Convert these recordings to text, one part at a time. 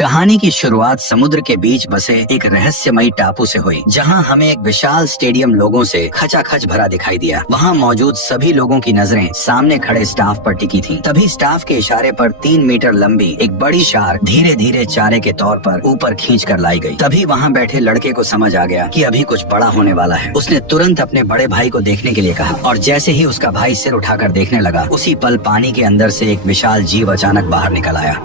कहानी की शुरुआत समुद्र के बीच बसे एक रहस्यमयी टापू से हुई, जहां हमें एक विशाल स्टेडियम लोगों से खचाखच भरा दिखाई दिया। वहां मौजूद सभी लोगों की नजरें सामने खड़े स्टाफ पर टिकी थीं। तभी स्टाफ के इशारे पर 3 मीटर लंबी एक बड़ी शार्क धीरे धीरे चारे के तौर पर ऊपर खींच कर लाई गई। तभी वहां बैठे लड़के को समझ आ गया कि अभी कुछ बड़ा होने वाला है। उसने तुरंत अपने बड़े भाई को देखने के लिए कहा और जैसे ही उसका भाई सिर उठाकर देखने लगा, उसी पल पानी के अंदर से एक विशाल जीव अचानक बाहर निकल आया।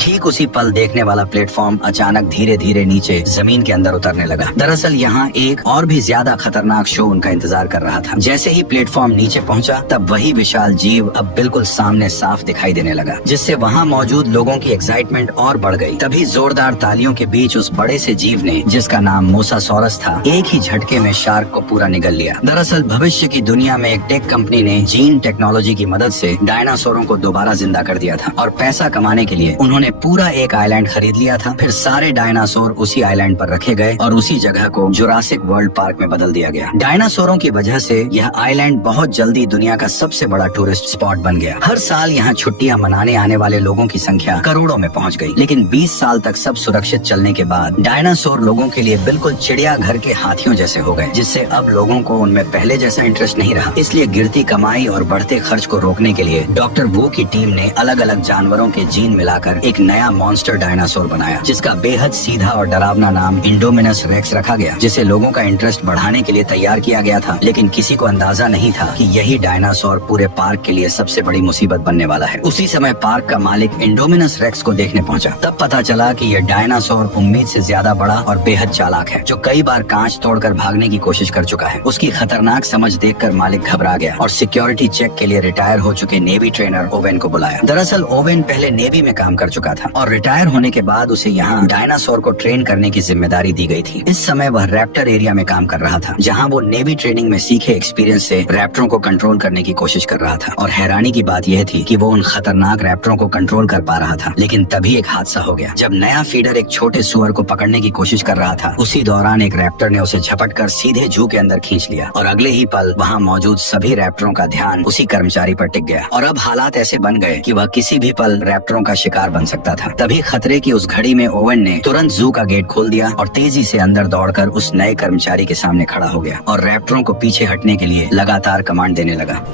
ठीक उसी पल देखने वाला प्लेटफॉर्म अचानक धीरे धीरे नीचे जमीन के अंदर उतरने लगा। दरअसल यहाँ एक और भी ज्यादा खतरनाक शो उनका इंतजार कर रहा था। जैसे ही प्लेटफॉर्म नीचे पहुंचा, तब वही विशाल जीव अब बिल्कुल सामने साफ दिखाई देने लगा, जिससे वहाँ मौजूद लोगों की एक्साइटमेंट और बढ़ गई। तभी जोरदार तालियों के बीच उस बड़े से जीव ने, जिसका नाम मोसासॉरस था, एक ही झटके में शार्क को पूरा निगल लिया। दरअसल भविष्य की दुनिया में एक टेक कंपनी ने जीन टेक्नोलॉजी की मदद से डायनासोरों को दोबारा जिंदा कर दिया था और पैसा कमाने के लिए उन्होंने पूरा एक आइलैंड खरीद लिया था। फिर सारे डायनासोर उसी आइलैंड पर रखे गए और उसी जगह को जुरासिक वर्ल्ड पार्क में बदल दिया गया। डायनासोरों की वजह से यह आइलैंड बहुत जल्दी दुनिया का सबसे बड़ा टूरिस्ट स्पॉट बन गया। हर साल यहाँ छुट्टियां मनाने आने वाले लोगों की संख्या करोड़ों में पहुँच गयी। लेकिन 20 साल तक सब सुरक्षित चलने के बाद डायनासोर लोगों के लिए बिल्कुल चिड़ियाघर के हाथियों जैसे हो गए, जिससे अब लोगों को उनमें पहले जैसा इंटरेस्ट नहीं रहा। इसलिए गिरती कमाई और बढ़ते खर्च को रोकने के लिए डॉक्टर वू की टीम ने अलग अलग जानवरों के जीन मिलाकर एक नया मॉन्स्टर डायनासोर बनाया, जिसका बेहद सीधा और डरावना नाम इंडोमिनस रेक्स रखा गया, जिसे लोगों का इंटरेस्ट बढ़ाने के लिए तैयार किया गया था। लेकिन किसी को अंदाजा नहीं था कि यही डायनासोर पूरे पार्क के लिए सबसे बड़ी मुसीबत बनने वाला है। उसी समय पार्क का मालिक इंडोमिनस रेक्स को देखने पहुंचा। तब पता चला कि यह डायनासोर उम्मीद से ज्यादा बड़ा और बेहद चालाक है, जो कई बार कांच तोड़कर भागने की कोशिश कर चुका है। उसकी खतरनाक समझ देखकर मालिक घबरा गया और सिक्योरिटी चेक के लिए रिटायर हो चुके नेवी ट्रेनर ओवेन को बुलाया। दरअसल ओवेन पहले नेवी में काम कर चुका था और रिटायर होने के बाद उसे यहाँ डायनासोर को ट्रेन करने की जिम्मेदारी दी गई थी। इस समय वह रैप्टर एरिया में काम कर रहा था, जहाँ वो नेवी ट्रेनिंग में सीखे एक्सपीरियंस से रैप्टरों को कंट्रोल करने की कोशिश कर रहा था। और हैरानी की बात यह थी कि वो उन खतरनाक रैप्टरों को कंट्रोल कर पा रहा था। लेकिन तभी एक हादसा हो गया। जब नया फीडर एक छोटे सुअर को पकड़ने की कोशिश कर रहा था, उसी दौरान एक रैप्टर ने उसे झपट कर सीधे जू के अंदर खींच लिया और अगले ही पल वहाँ मौजूद सभी रैप्टरों का ध्यान उसी कर्मचारी पर टिक गया। और अब हालात ऐसे बन गए कि वह किसी भी पल रैप्टरों का शिकार बन सकता था। तभी खतरे की उस घड़ी में ओवेन ने तुरंत जू का गेट खोल दिया और तेजी से अंदर दौड़कर उस नए कर्मचारी के सामने खड़ा हो गया और रैप्टरों को पीछे हटने के लिए लगातार कमांड देने लगा।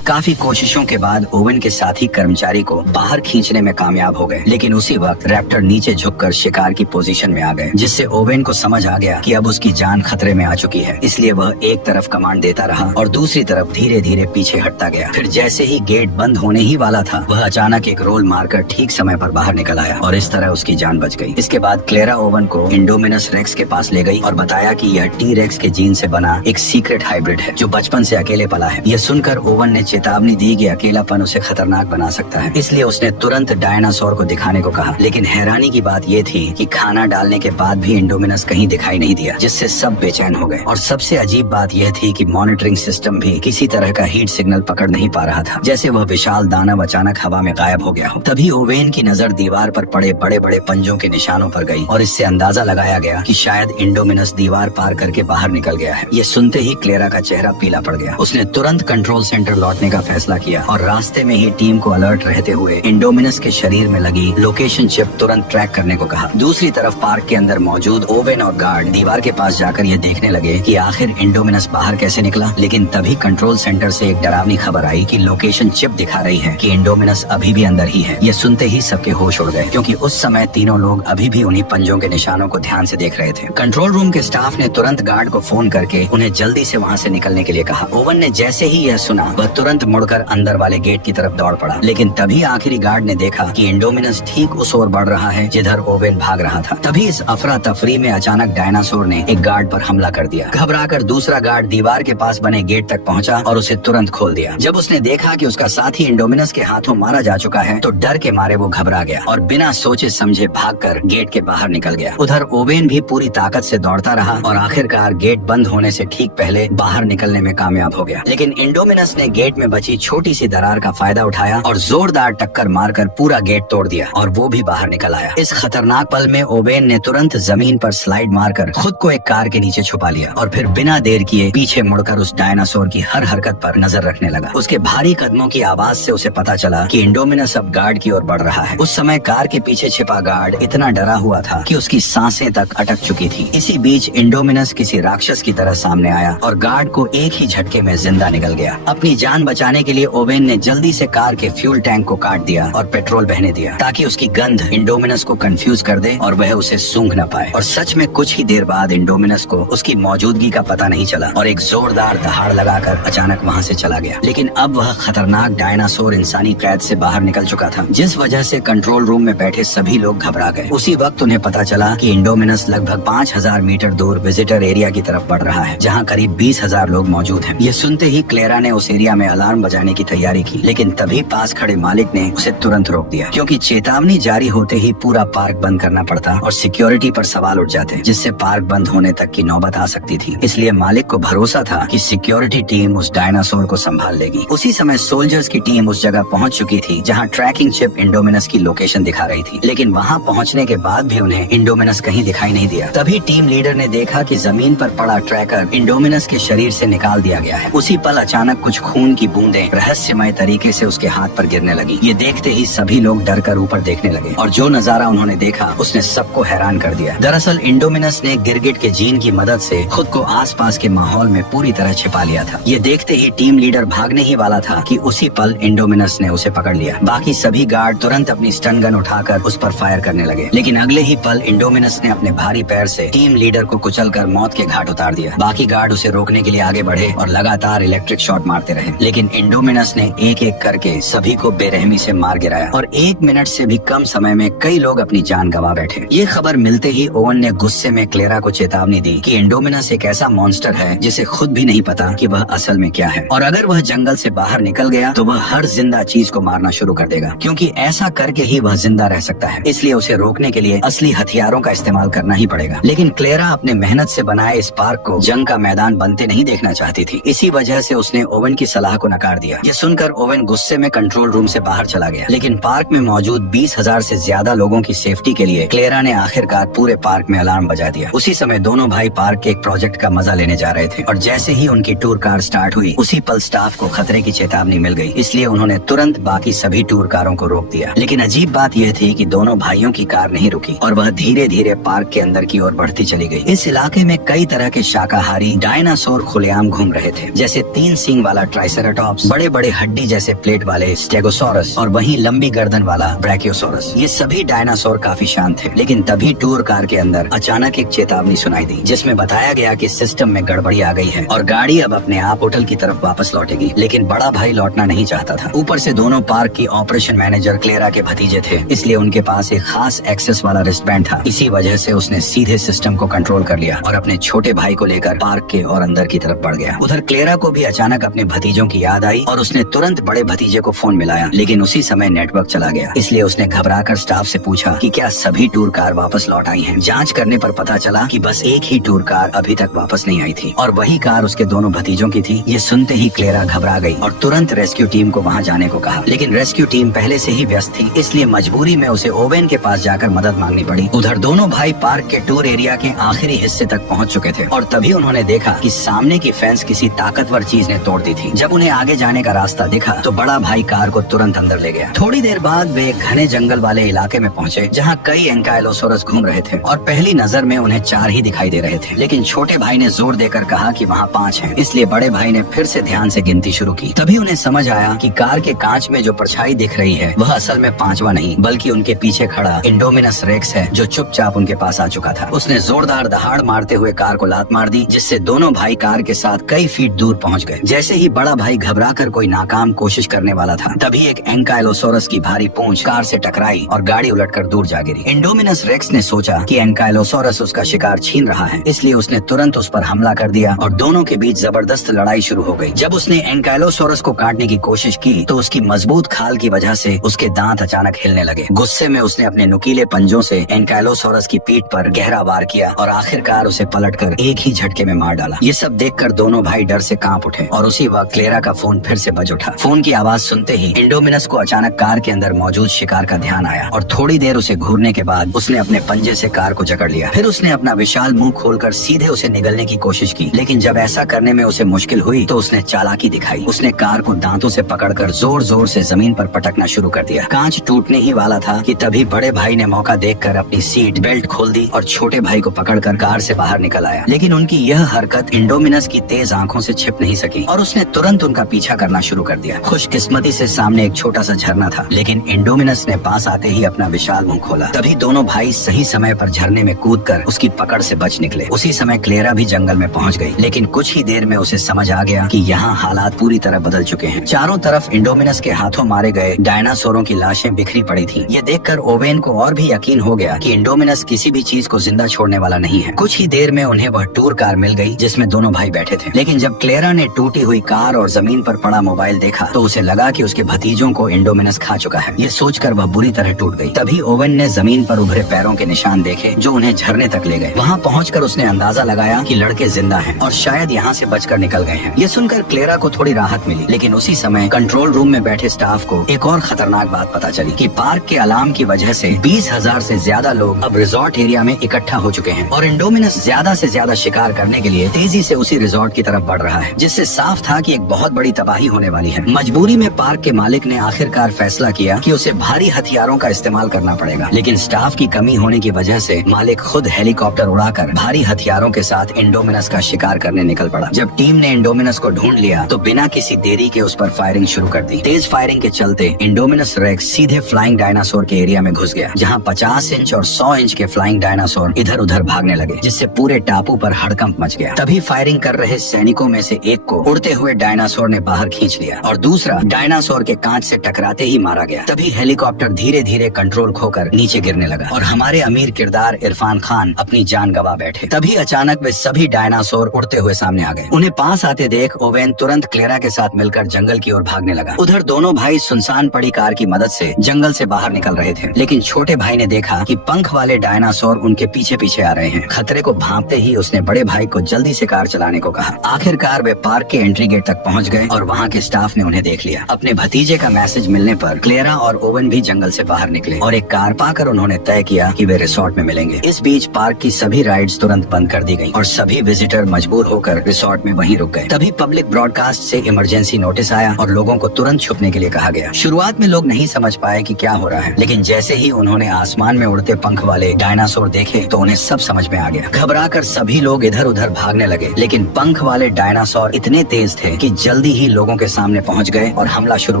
काफी कोशिशों के बाद ओवेन के साथी कर्मचारी को बाहर खींचने में कामयाब हो गए। लेकिन उसी वक्त रैप्टर नीचे झुककर शिकार की पोजीशन में आ गए, जिससे ओवेन को समझ आ गया कि अब उसकी जान खतरे में आ चुकी है। इसलिए वह एक तरफ कमांड देता रहा और दूसरी तरफ धीरे धीरे पीछे हटता गया। फिर जैसे ही गेट बंद होने ही वाला था, वह अचानक एक रोल मारकर ठीक समय पर बाहर निकल आया और इस तरह उसकी जान बच गई। इसके बाद क्लेरा ओवेन को इंडोमिनस रेक्स के पास ले गई और बताया कि यह टी रेक्स के जीन से बना एक सीक्रेट हाइब्रिड है, जो बचपन से अकेले पला है। यह सुनकर ओवेन ने चेतावनी दी कि अकेलापन उसे खतरनाक बना सकता है, इसलिए उसने तुरंत डायनासोर को दिखाने को कहा। लेकिन हैरानी की बात यह थी कि खाना डालने के बाद भी इंडोमिनस कहीं दिखाई नहीं दिया, जिससे सब बेचैन हो गए। और सबसे अजीब बात यह थी कि मॉनिटरिंग सिस्टम भी किसी तरह का हीट सिग्नल पकड़ नहीं पा रहा था, जैसे वह विशाल दानव अचानक हवा में गायब हो गया हो। तभी ओवेन की नजर दीवार पर पड़े बड़े बड़े पंजों के निशानों पर गई और इससे अंदाजा लगाया गया कि शायद इंडोमिनस दीवार पार करके बाहर निकल गया है। ये सुनते ही क्लेरा का चेहरा पीला पड़ गया। उसने तुरंत कंट्रोल सेंटर लौटने का फैसला किया और रास्ते में ही टीम को अलर्ट रहते हुए इंडोमिनस के शरीर में लगी लोकेशन चिप तुरंत ट्रैक करने को कहा। दूसरी तरफ पार्क के अंदर मौजूद ओवेन और गार्ड दीवार के पास जाकर ये देखने लगे कि आखिर इंडोमिनस बाहर कैसे निकला। लेकिन तभी कंट्रोल सेंटर से एक डरावनी खबर आई कि लोकेशन चिप दिखा रही है कि इंडोमिनस अभी भी अंदर ही है। ये सुनते ही सबके होश उड़ गए, क्योंकि उस समय तीनों लोग अभी भी उन्हीं पंजों के निशानों को ध्यान से देख रहे थे। कंट्रोल रूम के स्टाफ ने तुरंत गार्ड को फोन करके उन्हें जल्दी से वहाँ से निकलने के लिए कहा। ओवेन ने जैसे ही यह सुना, वह तुरंत मुड़कर अंदर वाले गेट की तरफ दौड़ पड़ा। लेकिन तभी आखिरी गार्ड ने देखा कि इंडोमिनस ठीक उस ओर बढ़ रहा है जिधर ओवेन भाग रहा था। तभी इस अफरा तफरी में अचानक डायनासोर ने एक गार्ड पर हमला कर दिया। घबराकर दूसरा गार्ड दीवार के पास बने गेट तक पहुंचा और उसे तुरंत खोल दिया। जब उसने देखा कि उसका साथी इंडोमिनस के हाथों मारा जा चुका है, तो डर के मारे वो घबरा गया और बिना सोचे समझे भागकर गेट के बाहर निकल गया। उधर ओवेन भी पूरी ताकत से दौड़ता रहा और आखिरकार गेट बंद होने से ठीक पहले बाहर निकलने में कामयाब हो गया। लेकिन इंडोमिनस ने गेट में बची छोटी सी दरार का फायदा उठाया और जोरदार टक्कर मारकर पूरा गेट तोड़ दिया और वो भी बाहर निकल आया। इस खतरनाक पल में ओवेन ने तुरंत जमीन पर स्लाइड मारकर खुद को एक कार के नीचे छुपा लिया और फिर बिना देर किए पीछे मुड़कर उस डायनासोर की हर हरकत पर नजर रखने लगा। उसके भारी कदमों की आवाज से उसे पता चला कि इंडोमिनस अब गार्ड की ओर बढ़ रहा है। उस समय कार के पीछे छिपा गार्ड इतना डरा हुआ था कि उसकी सांसें तक अटक चुकी थी। इसी बीच इंडोमिनस किसी राक्षस की तरह सामने आया और गार्ड को एक ही झटके में जिंदा निकल गया। अपनी जान बचाने के लिए ओवेन ने जल्दी से कार के फ्यूल टैंक को काट दिया और पेट्रोल बहने दिया ताकि उसकी गंध इंडोमिनस को कंफ्यूज कर दे और वह उसे सूंघ न पाए। और सच में कुछ ही देर बाद इंडोमिनस को उसकी मौजूदगी का पता नहीं चला और एक जोरदार दहाड़ लगाकर अचानक वहाँ से चला गया। लेकिन अब वह खतरनाक डायनासोर इंसानी कैद से बाहर निकल चुका था, जिस वजह से कंट्रोल रूम में बैठे सभी लोग घबरा गए। उसी वक्त उन्हें पता चला कि इंडोमिनस लगभग 5000 मीटर दूर विजिटर एरिया की तरफ बढ़ रहा है, जहाँ करीब 20,000 लोग मौजूद हैं। ये सुनते ही क्लेरा ने उस एरिया में अलार्म बजाने की तैयारी की, लेकिन तभी पास खड़े मालिक ने उसे तुरंत रोक दिया, क्योंकि चेतावनी जारी होते ही पूरा पार्क बंद करना पड़ता और सिक्योरिटी पर सवाल उठ जाते, जिससे पार्क बंद होने तक की नौबत आ सकती थी। इसलिए मालिक को भरोसा था कि सिक्योरिटी टीम उस डायनासोर को संभाल लेगी। उसी समय सोल्जर्स की टीम उस जगह पहुंच चुकी थी जहां ट्रैकिंग चिप इंडोमिनस की लोकेशन दिखा रही थी, लेकिन वहां पहुंचने के बाद भी उन्हें इंडोमिनस कहीं दिखाई नहीं दिया। तभी टीम लीडर ने देखा कि जमीन पर पड़ा ट्रैकर इंडोमिनस के शरीर से निकाल दिया गया है। उसी पल अचानक कुछ खून की बूंदें रहस्यमय तरीके से उसके हाथ पर गिरने लगी। ये देखते ही सभी लोग डर कर ऊपर देखने लगे और जो नजारा उन्होंने देखा उसने सबको हैरान कर दिया। दरअसल इंडोमिनस ने गिरगिट के जीन की मदद से खुद को आसपास के माहौल में पूरी तरह छिपा लिया था। ये देखते ही टीम लीडर भागने ही वाला था कि उसी पल इंडोमिनस ने उसे पकड़ लिया। बाकी सभी गार्ड तुरंत अपनी स्टन गन उठाकर उस पर फायर करने लगे, लेकिन अगले ही पल इंडोमिनस ने अपने भारी पैर से टीम लीडर को कुचलकर मौत के घाट उतार दिया। बाकी गार्ड उसे रोकने के लिए आगे बढ़े और लगातार इलेक्ट्रिक शॉट मारते रहे, लेकिन इंडोमिनस ने एक एक करके सभी को बेरहमी से मार गिराया और 1 मिनट से भी कम समय में कई लोग अपनी जान गंवा बैठे। ये खबर मिलते ही ओवन ने गुस्से में क्लेरा को चेतावनी दी कि इंडोमिनस एक ऐसा मॉन्स्टर है जिसे खुद भी नहीं पता कि वह असल में क्या है, और अगर वह जंगल से बाहर निकल गया तो वह हर जिंदा चीज को मारना शुरू कर देगा, क्योंकि ऐसा करके ही वह जिंदा रह सकता है। इसलिए उसे रोकने के लिए असली हथियारों का इस्तेमाल करना ही पड़ेगा। लेकिन क्लेरा अपने मेहनत से बनाए इस पार्क को जंग का मैदान बनते नहीं देखना चाहती थी। इसी वजह से उसने ओवन की सलाह को नकार दिया। ये सुनकर ओवन गुस्से में कंट्रोल रूम से बाहर चला गया, लेकिन पार्क में मौजूद 20,000 से ज्यादा लोगों की सेफ्टी के लिए क्लेरा ने आखिरकार पूरे पार्क में अलार्म बजा दिया। उसी समय दोनों भाई पार्क के एक प्रोजेक्ट का मजा लेने जा रहे थे और जैसे ही उनकी टूर कार स्टार्ट हुई उसी पल स्टाफ को खतरे की चेतावनी मिल गई। इसलिए उन्होंने तुरंत बाकी सभी टूर कारों को रोक दिया। लेकिन अजीब बात यह थी कि दोनों भाइयों की कार नहीं रुकी और वह धीरे धीरे पार्क के अंदर की ओर बढ़ती चली गई। इस इलाके में कई तरह के शाकाहारी डायनासोर खुलेआम घूम रहे थे, जैसे 3 सींग वाला ट्राइसेराटॉप्स, बड़े बड़े हड्डी जैसे प्लेट वाले स्टेगोसोरस और वहीं लंबी गर्दन वाला ब्रैकियोसोरस। ये सभी डायनासोर काफी शांत थे, लेकिन तभी टूर कार के अंदर अचानक एक चेतावनी सुनाई दी, जिसमें बताया गया कि सिस्टम में गड़बड़ी आ गई है और गाड़ी अब अपने आप होटल की तरफ वापस लौटेगी। लेकिन बड़ा भाई लौटना नहीं चाहता था। ऊपर से दोनों पार्क की ऑपरेशन मैनेजर क्लेरा के भतीजे थे, इसलिए उनके पास एक खास एक्सेस वाला रिस्टबैंड था। इसी वजह से उसने सीधे सिस्टम को कंट्रोल कर लिया और अपने छोटे भाई को लेकर पार्क के और अंदर की तरफ बढ़ गया। उधर क्लेरा को भी अचानक अपने भतीजों की याद आई और उसने तुरंत बड़े भतीजे को फोन मिलाया, लेकिन उसी समय नेटवर्क चला गया। इसलिए उसने घबराकर स्टाफ से पूछा कि क्या सभी टूर कार वापस लौट आई हैं। जांच करने पर पता चला कि बस एक ही टूर कार अभी तक वापस नहीं आई थी और वही कार उसके दोनों भतीजों की थी। ये सुनते ही क्लेरा घबरा गई और तुरंत रेस्क्यू टीम को वहाँ जाने को कहा, लेकिन रेस्क्यू टीम पहले से ही व्यस्त थी, इसलिए मजबूरी में उसे ओवेन के पास जाकर मदद मांगनी पड़ी। उधर दोनों भाई पार्क के टूर एरिया के आखिरी हिस्से तक पहुँच चुके थे और तभी उन्होंने देखा कि सामने की फेंस किसी ताकतवर चीज ने तोड़ दी थी। जब उन्हें आगे जाने का रास्ता दिखा तो बड़ा भाई कार को तुरंत अंदर ले गया। थोड़ी देर बाद वे एक घने जंगल वाले इलाके में पहुंचे जहां कई एंकाइलोसोरस घूम रहे थे और पहली नजर में उन्हें 4 ही दिखाई दे रहे थे, लेकिन छोटे भाई ने जोर देकर कहा कि वहां 5 हैं। इसलिए बड़े भाई ने फिर से ध्यान से गिनती शुरू की। तभी उन्हें समझ आया कि कार के कांच में जो परछाई दिख रही है वह असल में 5वां नहीं बल्कि उनके पीछे खड़ा इंडोमिनस रेक्स है, जो चुपचाप उनके पास आ चुका था। उसने जोरदार दहाड़ मारते हुए कार को लात मार दी, जिससे दोनों भाई कार के साथ कई फीट दूर पहुंच गए। जैसे ही बड़ा भाई घबराकर कोई नाकाम कोशिश करने वाला था, तभी एक एंकाइलोसोरस की भारी पूंछ कार से टकराई और गाड़ी उलटकर दूर जा गिरी। इंडोमिनस रेक्स ने सोचा कि एंकाइलोसोरस उसका शिकार छीन रहा है, इसलिए उसने तुरंत उस पर हमला कर दिया और दोनों के बीच जबरदस्त लड़ाई शुरू हो गई। जब उसने एंकाइलोसोरस को काटने की कोशिश की तो उसकी मजबूत खाल की वजह से उसके दांत अचानक हिलने लगे। गुस्से में उसने अपने नुकीले पंजों से एंकाइलोसोरस की पीठ पर गहरा वार किया और आखिरकार उसे पलटकर एक ही झटके में मार डाला। ये सब देखकर दोनों भाई डर से कांप उठे और उसी वक्त क्लेरा का का फोन फिर से बज उठा। फोन की आवाज सुनते ही इंडोमिनस को अचानक कार के अंदर मौजूद शिकार का ध्यान आया और थोड़ी देर उसे घूरने के बाद उसने अपने पंजे से कार को जकड़ लिया। फिर उसने अपना विशाल मुंह खोलकर सीधे उसे निगलने की कोशिश की, लेकिन जब ऐसा करने में उसे मुश्किल हुई तो उसने चालाकी दिखाई। उसने कार को दांतों से पकड़कर जोर जोर से जमीन पर पटकना शुरू कर दिया। कांच टूटने ही वाला था कि तभी बड़े भाई ने मौका देखकर अपनी सीट बेल्ट खोल दी और छोटे भाई को पकड़कर कार से बाहर निकल आया। लेकिन उनकी यह हरकत इंडोमिनस की तेज आंखों से छिप नहीं सकी और उसने तुरंत उनका पीछा करना शुरू कर दिया। खुशकिस्मती से सामने एक छोटा सा झरना था, लेकिन इंडोमिनस ने पास आते ही अपना विशाल मुंह खोला। तभी दोनों भाई सही समय पर झरने में कूदकर उसकी पकड़ से बच निकले। उसी समय क्लेरा भी जंगल में पहुंच गई, लेकिन कुछ ही देर में उसे समझ आ गया कि यहाँ हालात पूरी तरह बदल चुके हैं। चारों तरफ इंडोमिनस के हाथों मारे गए डायनासोरों की लाशें बिखरी पड़ी थी। ये देखकर ओवेन को और भी यकीन हो गया कि इंडोमिनस किसी भी चीज को जिंदा छोड़ने वाला नहीं है। कुछ ही देर में उन्हें वह टूर कार मिल गई जिसमें दोनों भाई बैठे थे। लेकिन जब क्लेरा ने टूटी हुई कार और जमीन पर पड़ा मोबाइल देखा तो उसे लगा कि उसके भतीजों को इंडोमिनस खा चुका है। ये सोचकर वह बुरी तरह टूट गई। तभी ओवेन ने जमीन पर उभरे पैरों के निशान देखे जो उन्हें झरने तक ले गए। वहाँ पहुंचकर उसने अंदाजा लगाया कि लड़के जिंदा हैं और शायद यहाँ से बचकर निकल गए हैं। ये सुनकर क्लेरा को थोड़ी राहत मिली, लेकिन उसी समय कंट्रोल रूम में बैठे स्टाफ को एक और खतरनाक बात पता चली कि पार्क के अलार्म की वजह से 20,000 से ज्यादा लोग अब रिजॉर्ट एरिया में इकट्ठा हो चुके हैं और इंडोमिनस ज्यादा से ज्यादा शिकार करने के लिए तेजी से उसी रिजॉर्ट की तरफ बढ़ रहा है, जिससे साफ था कि एक बहुत बड़ी तबाही होने वाली है। मजबूरी में पार्क के मालिक ने आखिरकार फैसला किया कि उसे भारी हथियारों का इस्तेमाल करना पड़ेगा, लेकिन स्टाफ की कमी होने की वजह से मालिक खुद हेलीकॉप्टर उड़ाकर भारी हथियारों के साथ इंडोमिनस का शिकार करने निकल पड़ा। जब टीम ने इंडोमिनस को ढूंढ लिया तो बिना किसी देरी के उस पर फायरिंग शुरू कर दी। तेज फायरिंग के चलते इंडोमिनस रेक्स सीधे फ्लाइंग डायनासोर के एरिया में घुस गया, जहां 50 इंच और 100 इंच के फ्लाइंग डायनासोर इधर उधर भागने लगे, जिससे पूरे टापू पर हड़कंप मच गया। तभी फायरिंग कर रहे सैनिकों में से एक को उड़ते हुए डायनासोर ने बाहर खींच लिया और दूसरा डायनासोर के कांच से टकराते ही मारा गया। तभी हेलीकॉप्टर धीरे धीरे कंट्रोल खोकर नीचे गिरने लगा और हमारे अमीर किरदार इरफान खान अपनी जान गंवा बैठे। तभी अचानक वे सभी डायनासोर उड़ते हुए सामने आ गए। उन्हें पास आते देख ओवेन तुरंत क्लेरा के साथ मिलकर जंगल की ओर भागने लगा। उधर दोनों भाई सुनसान पड़ी कार की मदद से जंगल से बाहर निकल रहे थे, लेकिन छोटे भाई ने देखा कि पंख वाले डायनासोर उनके पीछे पीछे आ रहे हैं। खतरे को भांपते ही उसने बड़े भाई को जल्दी से कार चलाने को कहा। आखिरकार वे पार्क के एंट्री गेट तक पहुंच गए और वहां के स्टाफ ने उन्हें देख लिया। अपने भतीजे का मैसेज मिलने पर क्लेरा और ओवेन भी जंगल से बाहर निकले और एक कार पाकर उन्होंने तय किया कि वे रिसोर्ट में मिलेंगे। इस बीच पार्क की सभी राइड्स तुरंत बंद कर दी गई और सभी विजिटर मजबूर होकर रिसोर्ट में वहीं रुक गए। तभी पब्लिक ब्रॉडकास्ट से इमरजेंसी नोटिस आया और लोगों को तुरंत छुपने के लिए कहा गया। शुरुआत में लोग नहीं समझ पाए कि क्या हो रहा है, लेकिन जैसे ही उन्होंने आसमान में उड़ते पंख वाले डायनासोर देखे तो उन्हें सब समझ में आ गया। घबराकर सभी लोग इधर उधर भागने लगे, लेकिन पंख वाले डायनासोर इतने तेज थे कि जल्दी ही लोगों के सामने पहुंच गए और हमला शुरू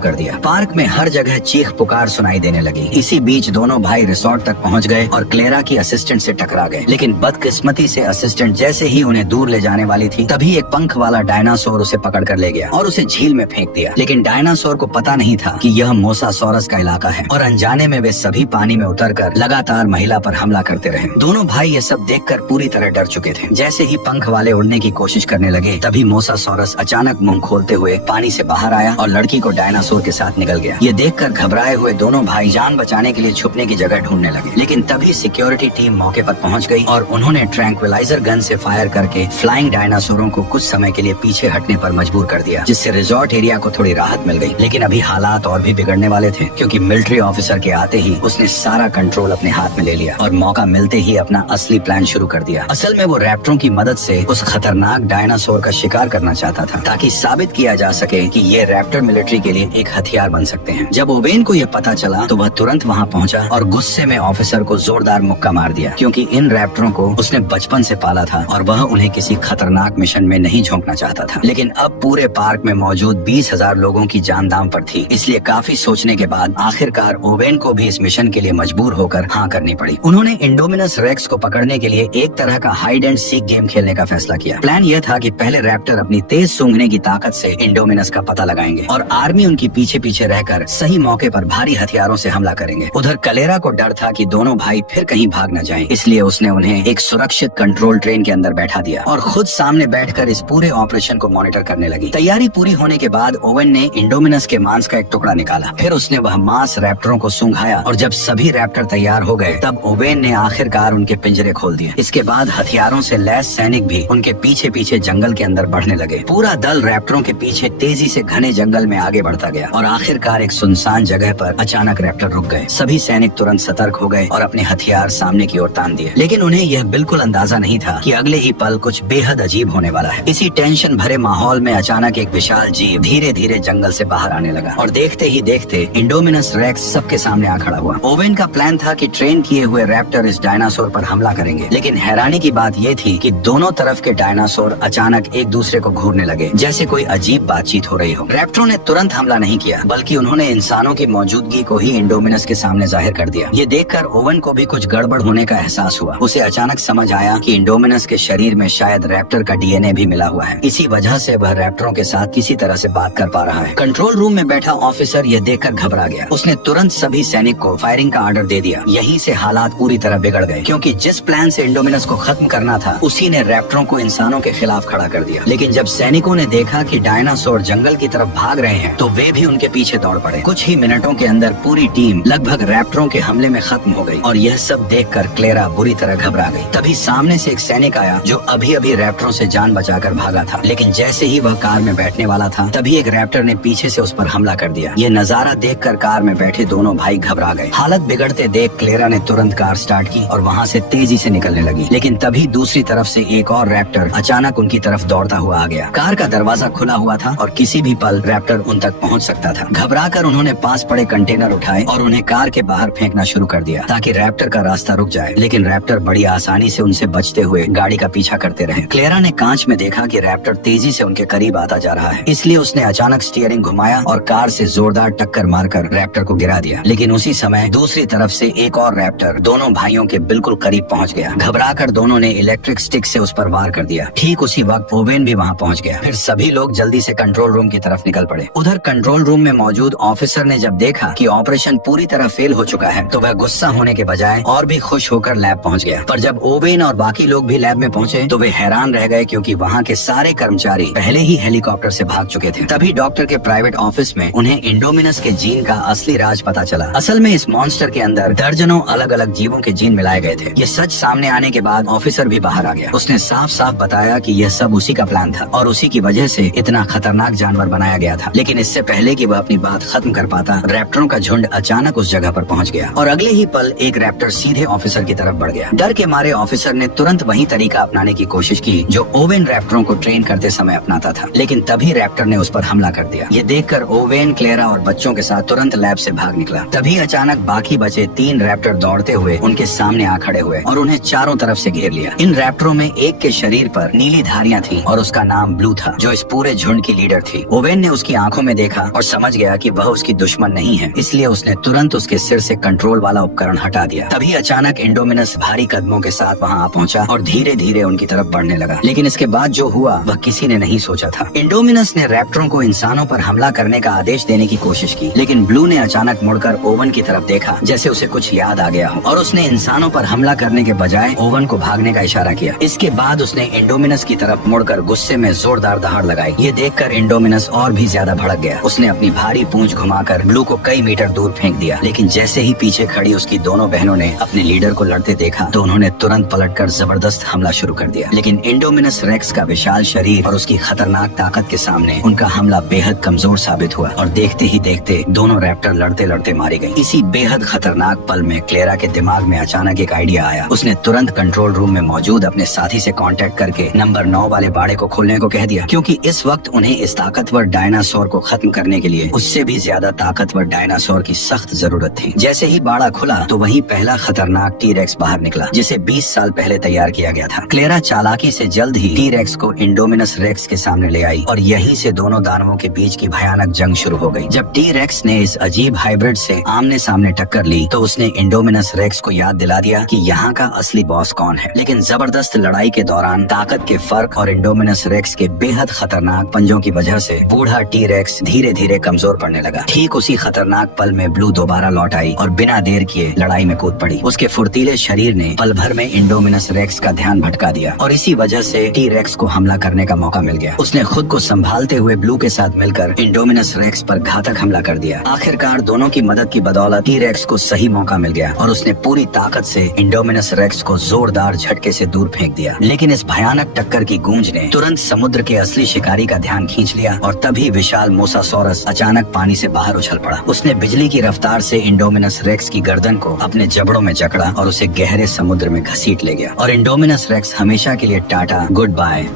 कर दिया। पार्क में हर जगह चीख पुकार सुनाई देने लगी। इसी बीच दोनों भाई रिसोर्ट तक पहुंच गए और क्लेरा की असिस्टेंट से टकरा गए, लेकिन बदकिस्मती से असिस्टेंट जैसे ही उन्हें दूर ले जाने वाली थी तभी एक पंख वाला डायनासोर उसे पकड़ कर ले गया और उसे झील में फेंक दिया। लेकिन डायनासोर को पता नहीं था कि यह मोसासोरस का इलाका है और अनजाने में वे सभी पानी में उतरकर लगातार महिला पर हमला करते रहे। दोनों भाई ये सब देखकर पूरी तरह डर चुके थे। जैसे ही पंख वाले उड़ने की कोशिश करने लगे तभी मोसासोरस अचानक मुंह खोलते हुए पानी से बाहर आया और लड़की को डायनासोर के साथ निकल गया। ये देखकर घबराए हुए दोनों भाई जान बचाने के लिए छुपने की जगह ढूंढने लगे, लेकिन तभी सिक्योरिटी टीम मौके पर पहुंच गई और उन्होंने ट्रैंक्विलाइजर गन से फायर करके फ्लाइंग डायनासोरों को कुछ समय के लिए पीछे हटने पर मजबूर कर दिया, जिससे रिजॉर्ट एरिया को थोड़ी राहत मिल गई। लेकिन अभी हालात और भी बिगड़ने वाले थे, क्योंकि मिलिट्री ऑफिसर के आते ही उसने सारा कंट्रोल अपने हाथ में ले लिया और मौका मिलते ही अपना असली प्लान शुरू कर दिया। असल में वो रैप्टरों की मदद से उस खतरनाक डायनासोर का शिकार करना चाहता था, ताकि साबित किया जा सके कि ये रैप्टर मिलिट्री के लिए एक हथियार बन सकते हैं। जब ओवेन को ये पता चला तो वह तुरंत वहाँ पहुँचा और गुस्से में ऑफिसर को जोरदार मुक्का मार दिया, क्योंकि इन रैप्टरों को उसने बचपन से पाला था और वह उन्हें किसी खतरनाक मिशन में नहीं झोंकना चाहता था। लेकिन अब पूरे पार्क में मौजूद 20,000 लोगों की जान दांव पर थी, इसलिए काफी सोचने के बाद आखिरकार ओवेन को भी इस मिशन के लिए मजबूर होकर हाँ करनी पड़ी। उन्होंने इंडोमिनस रेक्स को पकड़ने के लिए एक तरह का हाइड एंड सीक गेम खेलने का फैसला किया। प्लान यह था कि पहले रैप्टर अपनी तेज सूंघने की ताकत से इंडोमिनस का पता लगाएंगे और आर्मी उनकी पीछे पीछे रहकर सही मौके पर भारी हथियारों से हमला करेंगे। उधर क्लेरा को डर था कि दोनों भाई फिर कहीं भाग न जाएं, इसलिए उसने उन्हें एक सुरक्षित कंट्रोल ट्रेन के अंदर बैठा दिया और खुद सामने बैठकर इस पूरे ऑपरेशन को मॉनिटर करने लगी। तैयारी पूरी होने के बाद ओवेन ने इंडोमिनस के मांस का एक टुकड़ा निकाला, फिर उसने वह मांस रैप्टरों को सूंघाया और जब सभी रैप्टर तैयार हो गए तब ओवेन ने आखिरकार उनके पिंजरे खोल दिए। इसके बाद हथियारों से लैस सैनिक भी उनके पीछे पीछे जंगल के अंदर बढ़ने लगे। पूरा दल रैप्टरों के पीछे तेजी से घने जंगल में आगे बढ़ता गया और आखिरकार एक सुनसान जगह पर अचानक रैप्टर रुक गए। सभी सैनिक तुरंत सतर्क हो गए और अपने हथियार सामने की ओर तान दिए, लेकिन उन्हें यह बिल्कुल अंदाजा नहीं था कि अगले ही पल कुछ बेहद अजीब होने वाला है। इसी टेंशन भरे माहौल में अचानक एक विशाल जीव धीरे धीरे जंगल से बाहर आने लगा और देखते ही देखते इंडोमिनस रेक्स सबके सामने आ खड़ा हुआ। ओवेन का प्लान था कि ट्रेन किए हुए रैप्टर इस डायनासोर पर हमला करेंगे, लेकिन हैरानी की बात यह थी कि दोनों तरफ के डायनासोर अचानक एक दूसरे को घूरने लगे, जैसे कोई अजीब बातचीत हो रही हो। रैप्टरों ने तुरंत हमला नहीं किया, बल्कि उन्होंने इंसानों की मौजूदगी को ही इंडोमिनस के सामने जाहिर कर दिया। ये देखकर ओवन को भी कुछ गड़बड़ होने का एहसास हुआ। उसे अचानक समझ आया कि इंडोमिनस के शरीर में शायद रैप्टर का डीएनए भी मिला हुआ है। इसी वजह से वह रैप्टरों के साथ किसी तरह से बात कर पा रहा है। कंट्रोल रूम में बैठा ऑफिसर यह देखकर घबरा गया। उसने तुरंत सभी सैनिक को फायरिंग का ऑर्डर दे दिया। यहीं से हालात पूरी तरह बिगड़ गए, क्योंकि जिस प्लान से इंडोमिनस को खत्म करना था उसी ने रैप्टरों को इंसानों के खिलाफ खड़ा कर दिया। लेकिन जब सैनिकों ने देखा कि डायनासोर जंगल की तरफ भाग रहे हैं तो वे भी उनके पीछे दौड़ पड़े। कुछ ही मिनटों के अंदर पूरी टीम लगभग रैप्टरों के हमले में खत्म हो गई और यह सब देखकर क्लेरा बुरी तरह घबरा गई। तभी सामने से एक सैनिक आया जो अभी अभी रैप्टरों से जान बचाकर भागा था, लेकिन जैसे ही वह कार में बैठने वाला था तभी एक रैप्टर ने पीछे से उस पर हमला कर दिया। ये नजारा देखकर कार में बैठे दोनों भाई घबरा गए। हालत बिगड़ते देख क्लेरा ने तुरंत कार स्टार्ट की और वहाँ से तेजी से निकलने लगी, लेकिन तभी दूसरी तरफ से एक और रैप्टर अचानक उनकी तरफ दौड़ता हुआ आ गया। कार का दरवाजा खुला हुआ था और किसी भी पल रैप्टर उन तक पहुँच सकता था। घबराकर उन्होंने पास पड़े कंटेनर उठाए और उन्हें कार के बाहर फेंकना शुरू कर दिया ताकि रैप्टर का रास्ता रुक जाए, लेकिन रैप्टर बड़ी आसानी से उनसे बचते हुए गाड़ी का पीछा करते रहे। क्लेरा ने कांच में देखा कि रैप्टर तेजी से उनके करीब आता जा रहा है, इसलिए उसने अचानक स्टीयरिंग घुमाया और कार से जोरदार टक्कर मारकर रैप्टर को गिरा दिया। लेकिन उसी समय दूसरी तरफ से एक और रैप्टर दोनों भाइयों के बिल्कुल करीब पहुंच गया। घबराकर दोनों ने इलेक्ट्रिक स्टिक से उस पर वार कर दिया। ठीक उसी वक्त ओवेन भी वहां पहुंच गया। फिर सभी लोग जल्दी से कंट्रोल रूम की तरफ निकल पड़े। उधर कंट्रोल रूम में मौजूद ऑफिसर ने जब देखा कि ऑपरेशन पूरी तरह फेल हो चुका है तो वह गुस्सा होने के बजाय और भी खुश होकर लैब पहुंच गया। पर जब ओवेन और बाकी लोग भी लैब में पहुंचे तो वे हैरान रह गए, क्योंकि वहां के सारे कर्मचारी पहले ही हेलीकॉप्टर से भाग चुके थे। तभी डॉक्टर के प्राइवेट ऑफिस में उन्हें इंडोमिनस के जीन का असली राज पता चला। असल में इस मॉन्स्टर के अंदर दर्जनों अलग अलग जीवों के जीन मिलाए गए थे। ये सच सामने आने के बाद ऑफिसर भी बाहर आ गया। उसने साफ साफ बताया कि यह सब उसी का प्लान था और उसी की वजह से इतना खतरनाक जानवर बनाया गया था। लेकिन इससे पहले कि वह अपनी बात खत्म कर पाता, रैप्टरों का झुंड अचानक उस जगह पर पहुंच गया और अगले ही पल एक रैप्टर सीधे ऑफिसर की तरफ बढ़ गया। डर के मारे ऑफिसर ने तुरंत वही तरीका अपनाने की कोशिश की जो ओवेन रैप्टरों को ट्रेन करते समय अपनाता था, लेकिन तभी रैप्टर ने उस पर हमला कर दिया। ये देखकर ओवेन, क्लेरा और बच्चों के साथ तुरंत लैब से भाग निकला। तभी अचानक बाकी बचे 3 रैप्टर दौड़ते हुए उनके सामने आ खड़े हुए और उन्हें चारों तरफ से घेर लिया। इन रैप्टरों में एक के शरीर पर नीली धारियां थी और उसका नाम ब्लू था, जो इस पूरे झुंड की लीडर थी। ओवेन ने उसकी आंखों में देखा और समझ गया कि वह उसकी दुश्मन नहीं है, इसलिए उसने तुरंत उसके सिर से कंट्रोल वाला उपकरण हटा दिया। तभी अचानक इंडोमिनस भारी कदमों के साथ वहां आ पहुंचा और धीरे धीरे उनकी तरफ बढ़ने लगा। लेकिन इसके बाद जो हुआ वह किसी ने नहीं सोचा था। इंडोमिनस ने रैप्टरों को इंसानों पर हमला करने का आदेश देने की कोशिश की, लेकिन ब्लू ने अचानक मुड़कर ओवन की तरफ देखा, जैसे उसे कुछ याद आ गया हो, और उसने इंसानों पर हमला करने के बजाय ओवन को भागने का इशारा किया। इसके बाद उसने इंडोमिनस की तरफ मुड़कर गुस्से में जोरदार दहाड़ लगाई। ये देखकर इंडोमिनस और भी ज्यादा भड़क गया। उसने अपनी भारी पूंछ घुमाकर ब्लू को कई मीटर दूर फेंक दिया, लेकिन जैसे ही पीछे खड़ी उसकी दोनों बहनों ने अपने लीडर को लड़ते देखा तो उन्होंने तुरंत पलटकर जबरदस्त हमला शुरू कर दिया। लेकिन इंडोमिनस रेक्स का विशाल शरीर और उसकी खतरनाक ताकत के सामने उनका हमला बेहद कमजोर साबित हुआ और देखते ही देखते दोनों रैप्टर लड़ते लड़ते मारी गई। इसी बेहद खतरनाक पल में क्लेरा के दिमाग में अचानक एक आइडिया आया। उसने तुरंत कंट्रोल रूम में मौजूद अपने साथी से कांटेक्ट करके नंबर 9 वाले बाड़े को खोलने को कह दिया, क्योंकि इस वक्त उन्हें इस ताकतवर डायनासोर को खत्म करने के लिए उससे भी ज्यादा ताकतवर डायनासोर की सख्त जरूरत थी। जैसे ही बाड़ा खुला तो वही पहला खतरनाक टी-रेक्स बाहर निकला, जिसे 20 साल पहले तैयार किया गया था। क्लेरा चालाकी से जल्द ही टी-रेक्स को इंडोमिनस रेक्स के सामने ले आई और यहीं से दोनों दानवों के बीच की भयानक जंग शुरू हो गई। जब टी-रेक्स ने इस अजीब हाइब्रिड से आमने सामने टक्कर ली तो उसने इंडोमिनस रेक्स को याद दिला दिया कि यहाँ का असली बॉस कौन है। लेकिन जबरदस्त लड़ाई के दौरान ताकत के फर्क और इंडोमिनस रेक्स के बेहद खतरनाक पंजों की वजह से बूढ़ा टी-रेक्स धीरे धीरे कमजोर पड़ने लगा। ठीक उसी खतरनाक पल में ब्लू दोबारा लौट आई और बिना देर किए लड़ाई में कूद पड़ी। उसके फुर्तीले शरीर ने पल भर में इंडोमिनस रेक्स का ध्यान भटका दिया और इसी वजह से टी-रेक्स को हमला करने का मौका मिल गया। उसने खुद को संभालते हुए ब्लू के साथ मिलकर इंडोमिनस रेक्स पर घातक हमला कर दिया। आखिरकार दोनों की मदद की बदौलत टी-रेक्स को सही मौका मिल गया और उसने पूरी ताकत से इंडोमिनस रेक्स को जोरदार झटके से दूर फेंक दिया। लेकिन इस भयानक टक्कर की गूंज ने तुरंत समुद्र के असली शिकारी का ध्यान खींच लिया और तभी विशाल मोसासॉरस अचानक पानी से बाहर उछल पड़ा। उसने बिजली की रफ्तार से इंडोमिनस रेक्स की गर्दन को अपने जबड़ों में जकड़ा और उसे गहरे समुद्र में घसीट ले गया। और इंडोमिनस रेक्स हमेशा के लिए टाटा गुड बाय